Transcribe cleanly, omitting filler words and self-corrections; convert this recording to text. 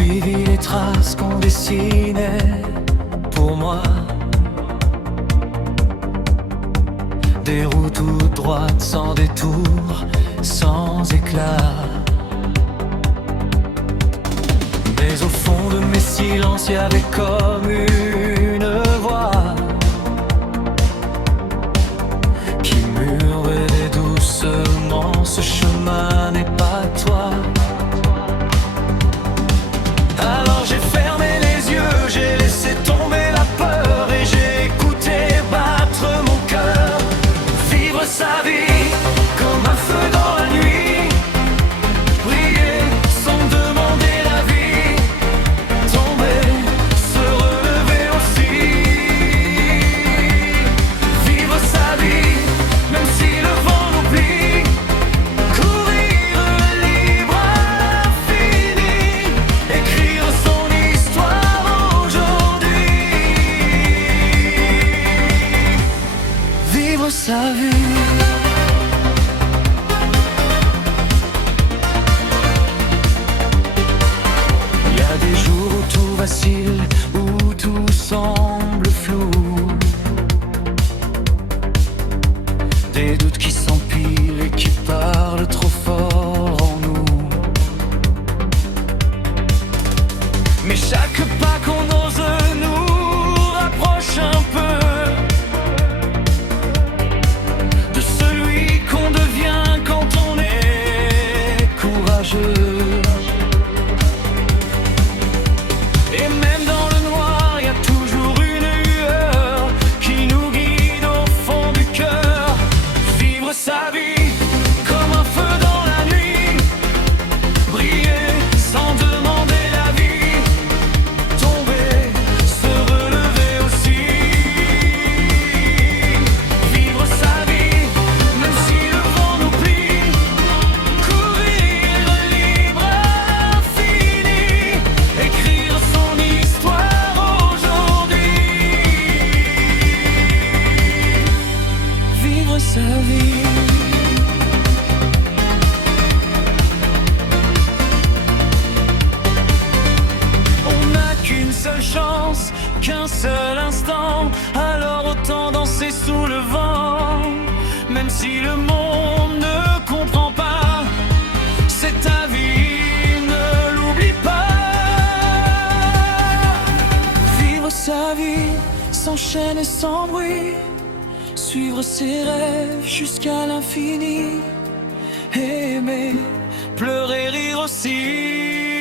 suivi les traces qu'on dessinait pour moi. Des routes toutes droites, sans détour, sans éclat. Mais au fond de mes silences, il y avait comme une voix qui murmurait doucement: ce chemin n'est pas toi. Alors j'ai fermé les yeux, j'ai laissé tomber la peur et j'ai écouté battre mon cœur. Vivre sa vie comme un feu dans la nuit, briller sans demander la vie, tomber, se relever aussi. Vivre sa vie, même si le vent nous plie, courir libre à l'infini, écrire son histoire aujourd'hui. Vivre sa vie. Il y a des jours où tout vacille, où tout semble flou, des doutes qui s'empilent et qui parlent trop fort en nous. Mais chaque pas qu'on ose nous rapproche un peu de celui qu'on devient quand on est courageux. Et même dans le noir, il y a toujours une lueur qui nous guide au fond du cœur. Vivre sa vie comme un feu dans la nuit, briller sans demander la vie, tomber, se relever aussi. Vivre sa vie, même si le vent nous plie, courir libre à l'infini, écrire son histoire aujourd'hui. Vivre sa vie. On n'a qu'une seule chance, qu'un seul instant, alors autant danser sous le vent. Même si le monde ne comprend pas, c'est ta vie, ne l'oublie pas. Vivre sa vie sans chaîne et sans bruit, suivre ses rêves jusqu'à l'infini, aimer, pleurer, rire aussi.